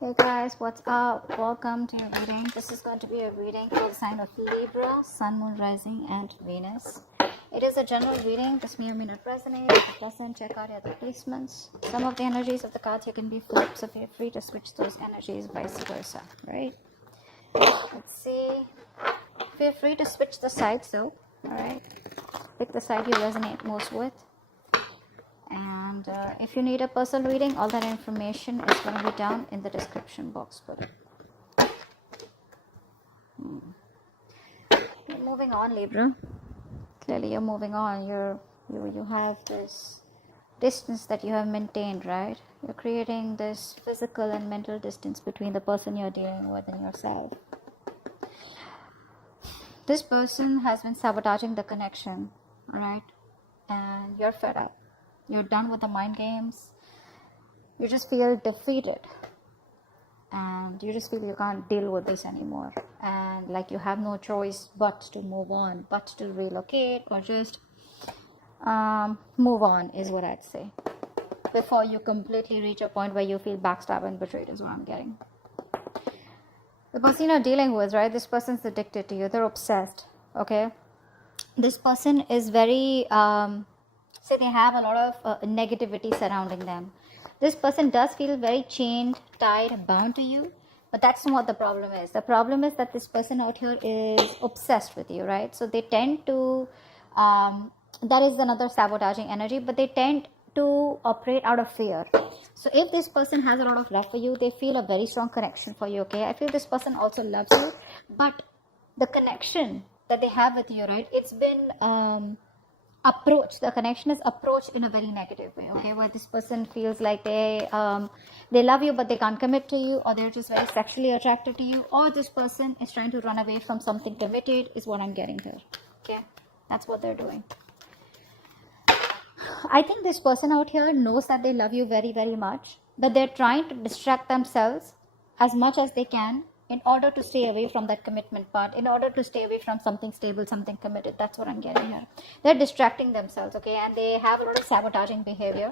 Hey guys, what's up? Welcome to your reading. This is going to be a reading for the sign of Libra, Sun, Moon, Rising, and Venus. It is a general reading. This may or may not resonate. If it doesn't, check out the other placements. Some of the energies of the cards here can be flipped, so feel free to switch those energies, vice versa. Right? Let's see. Feel free to switch the sides though. Alright? Pick the side you resonate most with. And if you need a personal reading, all that information is going to be down in the description box below. You're moving on, Libra. Clearly you're moving on. You have this distance that you have maintained, right? You're creating this physical and mental distance between the person you're dealing with and yourself. This person has been sabotaging the connection, right? And you're fed up. You're done with the mind games. You just feel defeated. And you just feel you can't deal with this anymore. And like you have no choice but to move on, but to relocate or just move on is what I'd say. Before you completely reach a point where you feel backstabbed and betrayed is what I'm getting. The person you're dealing with, right? This person's addicted to you. They're obsessed, okay? This person is very... say they have a lot of negativity surrounding them. This person does feel very chained, tied, bound to you, but that's not what the problem is. The problem is that this person out here is obsessed with you, right? So they tend to, that is another sabotaging energy, but they tend to operate out of fear. So if this person has a lot of love for you, they feel a very strong connection for you, okay? I feel this person also loves you, but the connection that they have with you, right, it's been... the connection is approached in a very negative way, okay, where this person feels like they love you but they can't commit to you, or they're just very sexually attracted to you, or this person is trying to run away from something committed is what I'm getting here, okay? That's what they're doing. I think this person out here knows that they love you very, very much, but they're trying to distract themselves as much as they can in order to stay away from that commitment part, in order to stay away from something stable, something committed. That's what I'm getting here. They're distracting themselves, okay? And they have a lot of sabotaging behavior,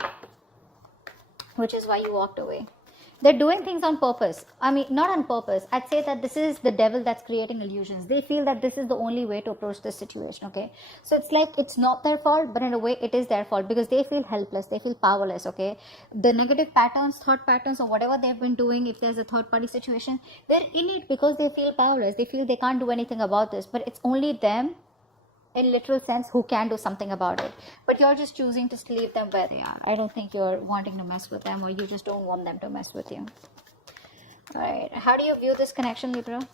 which is why you walked away. They're doing things on purpose. I mean, not on purpose. I'd say that this is the devil that's creating illusions. They feel that this is the only way to approach this situation, okay? So it's like it's not their fault, but in a way it is their fault because they feel helpless. They feel powerless, okay? The negative patterns, thought patterns, or whatever they've been doing, if there's a third party situation, they're in it because they feel powerless. They feel they can't do anything about this, but it's only them, in literal sense, who can do something about it. But you're just choosing to leave them where they are. I don't think you're wanting to mess with them, or you just don't want them to mess with you. All right, how do you view this connection, Libra?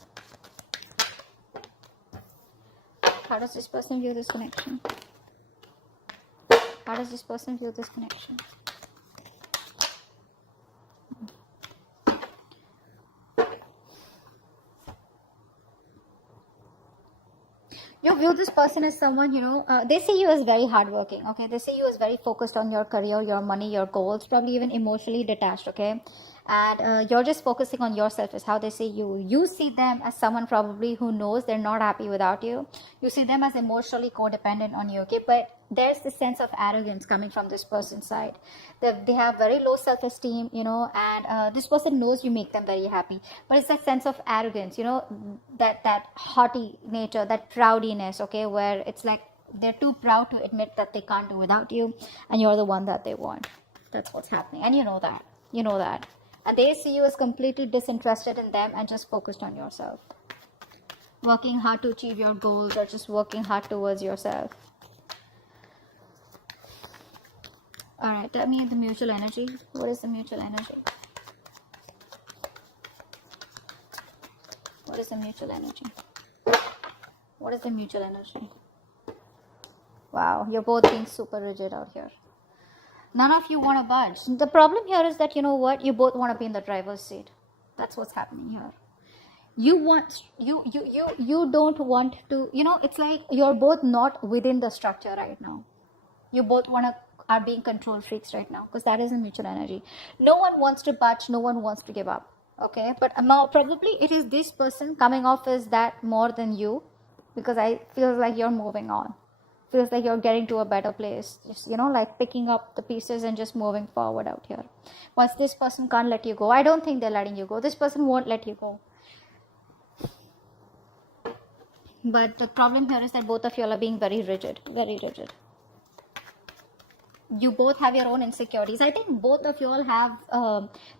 How does this person view this connection? How does this person view this connection? You view this person as someone, they see you as very hardworking, okay? They see you as very focused on your career, your money, your goals, probably even emotionally detached, okay? And you're just focusing on yourself is how they see you. You see them as someone probably who knows they're not happy without you. You see them as emotionally codependent on you, okay? But there's this sense of arrogance coming from this person's side. They have very low self-esteem, and this person knows you make them very happy. But it's that sense of arrogance, that haughty nature, that proudiness, okay, where it's like they're too proud to admit that they can't do without you, and you're the one that they want. That's what's happening, and you know that. You know that. And they see you as completely disinterested in them and just focused on yourself. Working hard to achieve your goals, or just working hard towards yourself. Alright, tell me the mutual energy. What is the mutual energy? What is the mutual energy? What is the mutual energy? Wow, you're both being super rigid out here. None of you want to budge. The problem here is that, you know what? You both want to be in the driver's seat. That's what's happening here. You don't want to, it's like you're both not within the structure right now. You both are being control freaks right now, because that is a mutual energy. No one wants to budge. No one wants to give up. Okay, but now probably it is this person coming off as that more than you, because I feel like you're moving on feels like you're getting to a better place, just, you know, like picking up the pieces and just moving forward out here. Once this person can't let you go, I don't think they're letting you go. This person won't let you go. But the problem here is that both of you are being very rigid, very rigid. You both have your own insecurities. I think both of you all have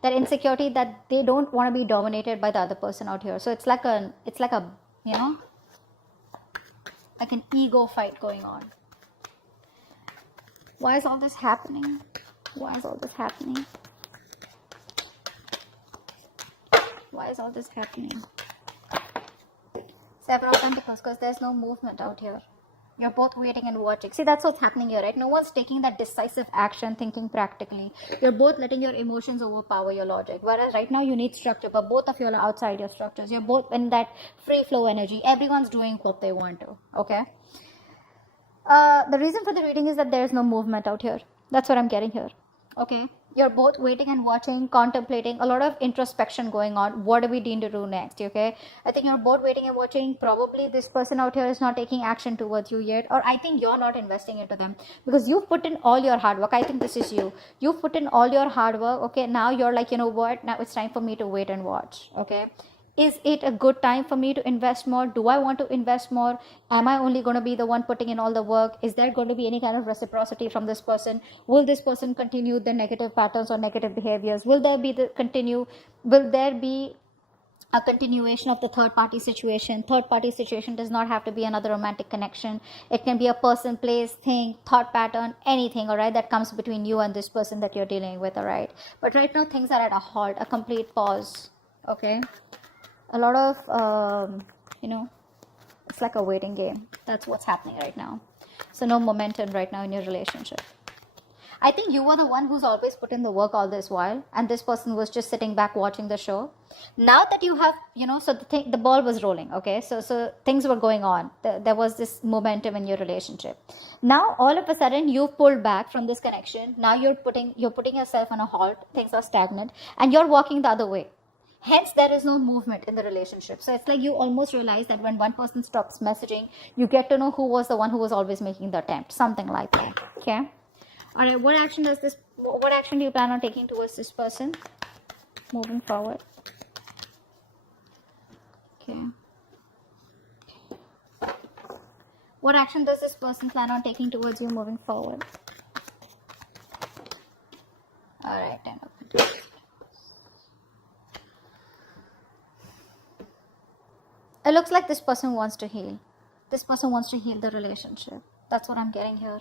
that insecurity that they don't want to be dominated by the other person out here. So it's like a, you know, like an ego fight going on. Why is all this happening? Why is all this happening? Why is all this happening? Seven of Pentacles, because there's no movement out here. You're both waiting and watching. See, that's what's happening here, right? No one's taking that decisive action, thinking practically. You're both letting your emotions overpower your logic. Whereas right now you need structure, but both of you are outside your structures. You're both in that free flow energy. Everyone's doing what they want to, okay? The reason for the reading is that there's no movement out here. That's what I'm getting here, okay? You're both waiting and watching, contemplating, a lot of introspection going on. What do we need to do next, okay? I think you're both waiting and watching. Probably this person out here is not taking action towards you yet, or I think you're not investing into them because you've put in all your hard work. I think this is you. You've put in all your hard work, okay? Now you're like, you know what? Now it's time for me to wait and watch, okay? Is it a good time for me to invest more? Do I want to invest more? Am I only going to be the one putting in all the work? Is there going to be any kind of reciprocity from this person? Will this person continue the negative patterns or negative behaviors? Will there be a continuation of the third party situation? Third party situation does not have to be another romantic connection. It can be a person, place, thing, thought pattern, anything, all right, that comes between you and this person that you're dealing with, all right? But right now things are at a halt, a complete pause, okay? A lot of, you know, it's like a waiting game. That's what's happening right now. So no momentum right now in your relationship. I think you were the one who's always put in the work all this while, and this person was just sitting back watching the show. Now that you have, you know, so the ball was rolling, okay? So things were going on. There was this momentum in your relationship. Now all of a sudden you've pulled back from this connection. Now you're putting yourself on a halt. Things are stagnant, and you're walking the other way. Hence, there is no movement in the relationship. So it's like you almost realize that when one person stops messaging, you get to know who was the one who was always making the attempt. Something like that. Okay. All right. What action do you plan on taking towards this person moving forward? Okay. What action does this person plan on taking towards you moving forward? All right. 10 of Pentacles. It looks like this person wants to heal. This person wants to heal the relationship. That's what I'm getting here.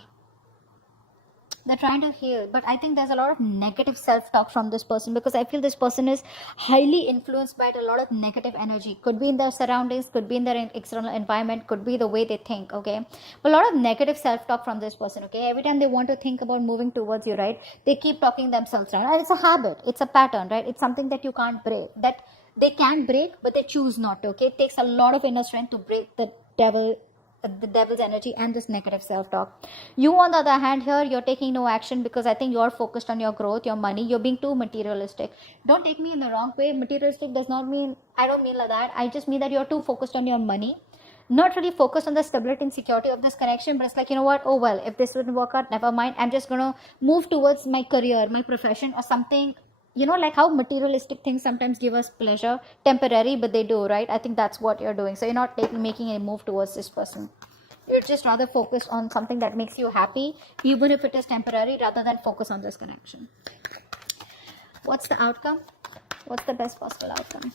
They're trying to heal, but I think there's a lot of negative self-talk from this person because I feel this person is highly influenced by a lot of negative energy. Could be in their surroundings, could be in their external environment, could be the way they think, okay? But a lot of negative self-talk from this person, okay? Every time they want to think about moving towards you, right? They keep talking themselves down. And it's a habit. It's a pattern, right? It's something that you can't break. That they can break, but they choose not to, okay? It takes a lot of inner strength to break the devil's energy and this negative self-talk. You, on the other hand, here, you're taking no action because I think you're focused on your growth, your money. You're being too materialistic. Don't take me in the wrong way. Materialistic does not mean, I don't mean like that. I just mean that you're too focused on your money. Not really focused on the stability and security of this connection, but it's like, you know what? Oh, well, if this wouldn't work out, never mind. I'm just going to move towards my career, my profession or something. You know, like how materialistic things sometimes give us pleasure, temporary, but they do, right? I think that's what you're doing. So you're not making a move towards this person. You're just rather focused on something that makes you happy, even if it is temporary, rather than focus on this connection. What's the outcome? What's the best possible outcome?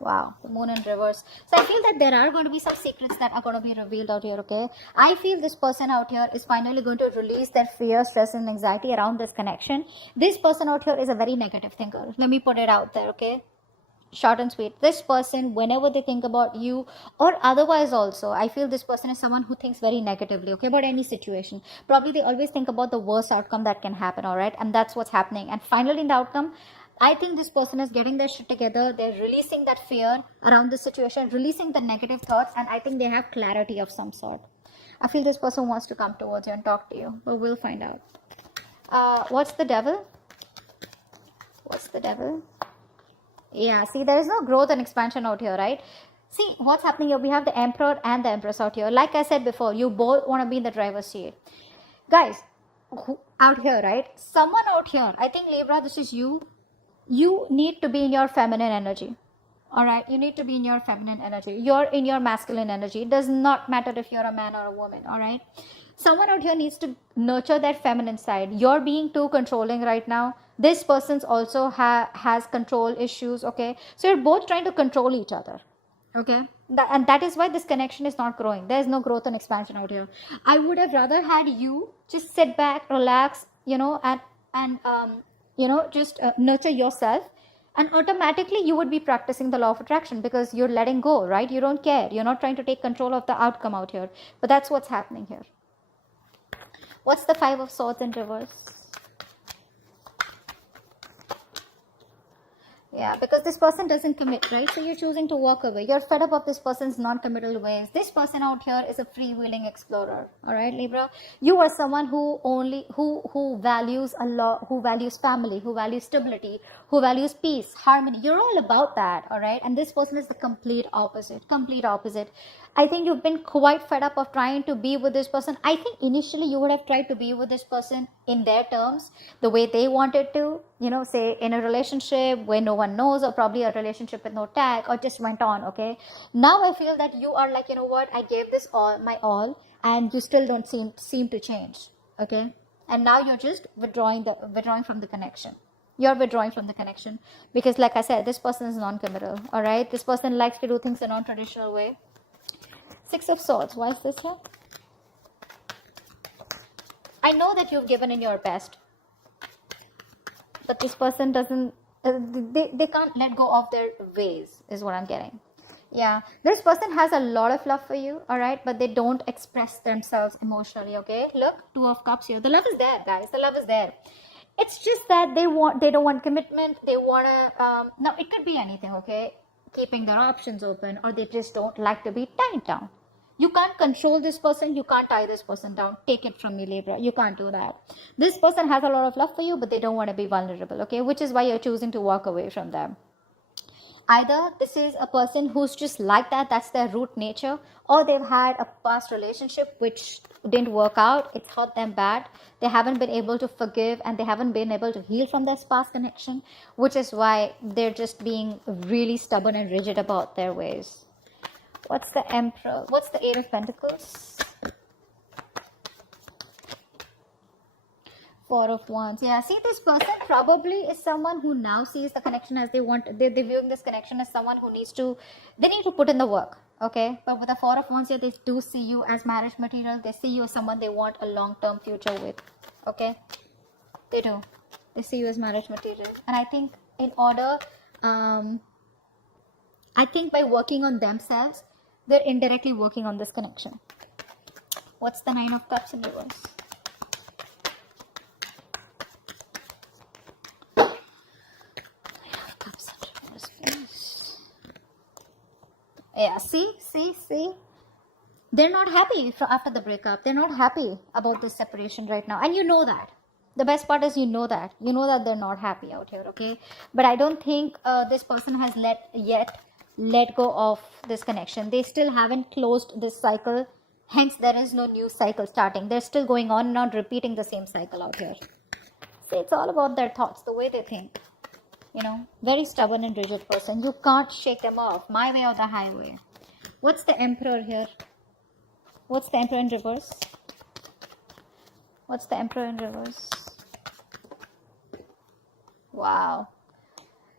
Wow, the moon in reverse. So I feel that there are going to be some secrets that are going to be revealed out here, okay? I feel this person out here is finally going to release their fear, stress, and anxiety around this connection. This person out here is a very negative thinker. Let me put it out there, okay? Short and sweet. This person, whenever they think about you or otherwise also, I feel this person is someone who thinks very negatively, okay, about any situation. Probably they always think about the worst outcome that can happen, all right? And that's what's happening. And finally, in the outcome, I think this person is getting their shit together. They're releasing that fear around the situation, releasing the negative thoughts, and I think they have clarity of some sort. I feel this person wants to come towards you and talk to you, but we'll find out. What's the devil? What's the devil? Yeah, see, there is no growth and expansion out here, right? See what's happening here. We have the Emperor and the Empress out here. Like I said before, you both want to be in the driver's seat. Guys, out here, right? Someone out here, I think Libra, this is you. You need to be in your feminine energy. All right, you need to be in your feminine energy. You're in your masculine energy. It does not matter if you're a man or a woman. All right, someone out here needs to nurture that feminine side. You're being too controlling right now. This person's also has control issues. Okay, so you're both trying to control each other. Okay, and that is why this connection is not growing. There is no growth and expansion out here. I would have rather had you just sit back, relax, and just nurture yourself. And automatically you would be practicing the law of attraction, because you're letting go, right? You don't care. You're not trying to take control of the outcome out here. But that's what's happening here. What's the Five of Swords in reverse? Yeah, because this person doesn't commit, right? So you're choosing to walk away. You're fed up of this person's non-committal ways. This person out here is a freewheeling explorer. All right, Libra? You are someone who values a lot, who values family, who values stability, who values peace, harmony. You're all about that, all right? And this person is the complete opposite. Complete opposite. I think you've been quite fed up of trying to be with this person. I think initially you would have tried to be with this person in their terms, the way they wanted to, say in a relationship where no one knows, or probably a relationship with no tag, or just went on, okay? Now I feel that you are like, you know what, I gave this my all, and you still don't seem to change, okay? And now you're just withdrawing from the connection. You're withdrawing from the connection because, like I said, this person is non-committal, all right? This person likes to do things a non-traditional way. Six of Swords. Why is this here? I know that you've given in your best, but this person doesn't, they can't let go of their ways, is what I'm getting. Yeah, this person has a lot of love for you, all right, but they don't express themselves emotionally, okay? Look, Two of Cups here. The love is there, guys. The love is there. It's just that they don't want commitment. They want to, now it could be anything, okay? Keeping their options open, or they just don't like to be tied down. You can't control this person. You can't tie this person down. Take it from me, Libra. You can't do that. This person has a lot of love for you, but they don't want to be vulnerable, okay? Which is why you're choosing to walk away from them. Either this is a person who's just like that, that's their root nature, or they've had a past relationship which didn't work out, it's hurt them bad, they haven't been able to forgive, and they haven't been able to heal from this past connection, which is why they're just being really stubborn and rigid about their ways. What's the Emperor? What's the Eight of Pentacles? Four of Wands. Yeah, see, this person probably is someone who now sees the connection as they want. They're viewing this connection as someone who they need to put in the work, okay? But with the Four of Wands here, they do see you as marriage material. They see you as someone they want a long-term future with, okay? They do. They see you as marriage material. And I think in order, I think by working on themselves, they're indirectly working on this connection. What's the Nine of Cups in reverse? Yeah, see. They're not happy after the breakup. They're not happy about this separation right now. And you know that. The best part is you know that. You know that they're not happy out here, okay? But I don't think this person has let go of this connection. They still haven't closed this cycle. Hence, there is no new cycle starting. They're still going on and on, repeating the same cycle out here. See, it's all about their thoughts, the way they think. Very stubborn and rigid person. You can't shake them off. My way or the highway. What's the Emperor here? What's the Emperor in reverse? What's the Emperor in reverse? Wow.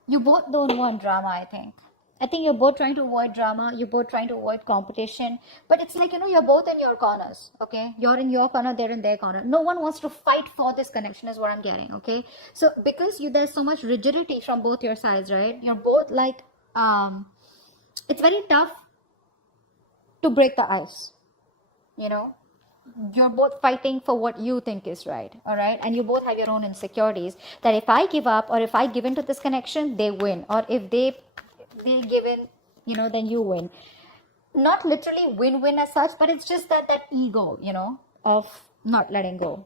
You both don't want drama, I think. I think you're both trying to avoid drama. You're both trying to avoid competition. But it's like, you're both in your corners, okay? You're in your corner, they're in their corner. No one wants to fight for this connection is what I'm getting, okay? So because there's so much rigidity from both your sides, right? You're both like, it's very tough to break the ice, You're both fighting for what you think is right, all right? And you both have your own insecurities that if I give up or if I give into this connection, they win. Or if they give in, then you win. Not literally win-win as such, but it's just that ego, of not letting go.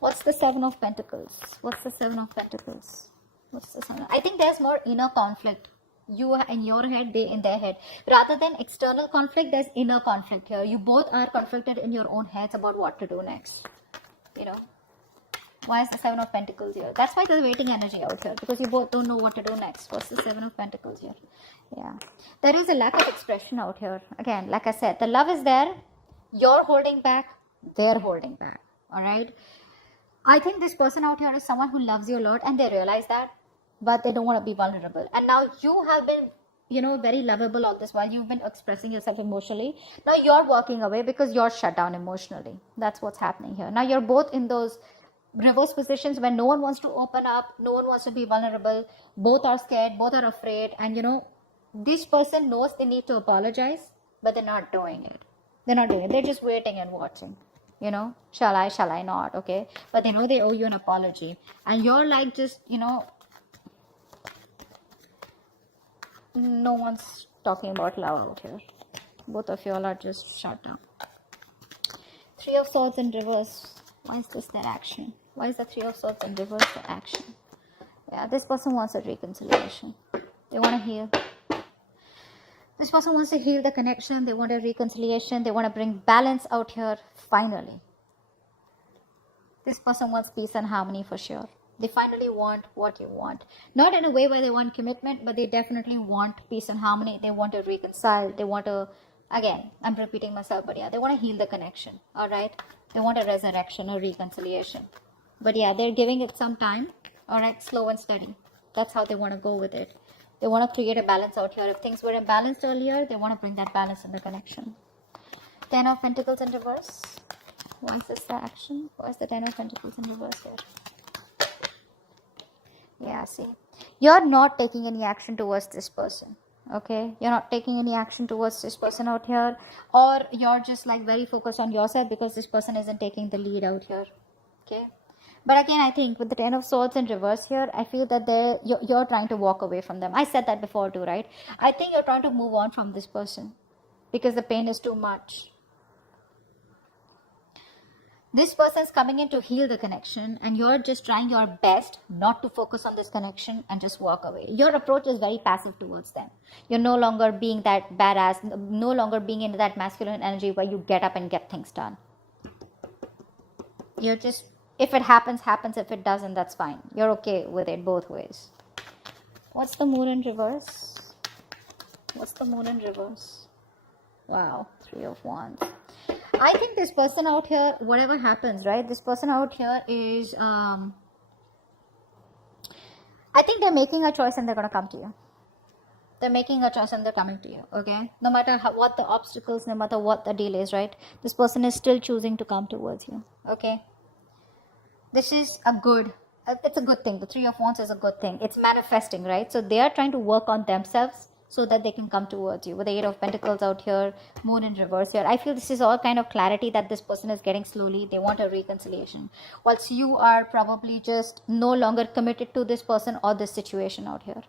What's the Seven of Pentacles? What's the Seven of Pentacles? What's the Seven? I think there's more inner conflict You are in your head, they in their head. Rather than external conflict, there's inner conflict here. You both are conflicted in your own heads about what to do next. You know, why is the Seven of Pentacles here? That's why there's waiting energy out here, because you both don't know what to do next. What's the Seven of Pentacles here? Yeah, there is a lack of expression out here. Again, like I said, the love is there. You're holding back, they're holding back. All right, I think this person out here is someone who loves you a lot, and they realize that, but they don't want to be vulnerable. And now you have been, you know, very lovable all this while. You've been expressing yourself emotionally. Now you're walking away because you're shut down emotionally. That's what's happening here. Now you're both in those reverse positions where no one wants to open up, no one wants to be vulnerable. Both are scared, both are afraid. And you know, this person knows they need to apologize, but they're not doing it. They're not doing it. They're just waiting and watching. You know, shall I not? Okay. But they know they owe you an apology. And you're like, just, you know, no one's talking about love out here. Both of you all are just shut down. Three of Swords in reverse. Why is this their action? Why is the Three of Swords in reverse their action? Yeah, this person wants a reconciliation. They want to heal. This person wants to heal the connection. They want a reconciliation. They want to bring balance out here finally. This person wants peace and harmony for sure. They finally want what you want. Not in a way where they want commitment, but they definitely want peace and harmony. They want to reconcile. They want to, again, I'm repeating myself, but yeah, they want to heal the connection. All right. They want a resurrection or reconciliation. But yeah, they're giving it some time. All right. Slow and steady. That's how they want to go with it. They want to create a balance out here. If things were imbalanced earlier, they want to bring that balance in the connection. Ten of Pentacles in reverse. Why is this the action? Why is the Ten of Pentacles in reverse here? Yeah, see. You're not taking any action towards this person. Okay? You're not taking any action towards this person out here. Or you're just like very focused on yourself because this person isn't taking the lead out here. Okay? But again, I think with the Ten of Swords in reverse here, I feel that you're trying to walk away from them. I said that before too, right? I think you're trying to move on from this person because the pain is too much. This person is coming in to heal the connection, and you're just trying your best not to focus on this connection and just walk away. Your approach is very passive towards them. You're no longer being that badass, no longer being into that masculine energy where you get up and get things done. You're just, if it happens, happens. If it doesn't, that's fine. You're okay with it both ways. What's the Moon in reverse? What's the Moon in reverse? Wow, Three of Wands. I think this person out here, whatever happens, right? This person out here is, I think they're making a choice and they're going to come to you. They're making a choice and they're coming to you, okay? No matter what the obstacles, no matter what the delays, right? This person is still choosing to come towards you, okay? This is a good, it's a good thing. The Three of Wands is a good thing. It's manifesting, right? So they are trying to work on themselves so that they can come towards you. With the Eight of Pentacles out here, Moon in reverse here. I feel this is all kind of clarity that this person is getting slowly. They want a reconciliation. Whilst you are probably just no longer committed to this person or this situation out here.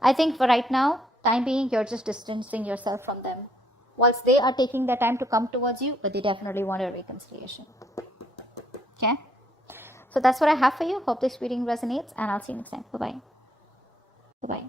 I think for right now, time being, you're just distancing yourself from them. Whilst they are taking their time to come towards you, but they definitely want a reconciliation. Okay? So that's what I have for you. Hope this reading resonates, and I'll see you next time. Bye-bye. Bye-bye.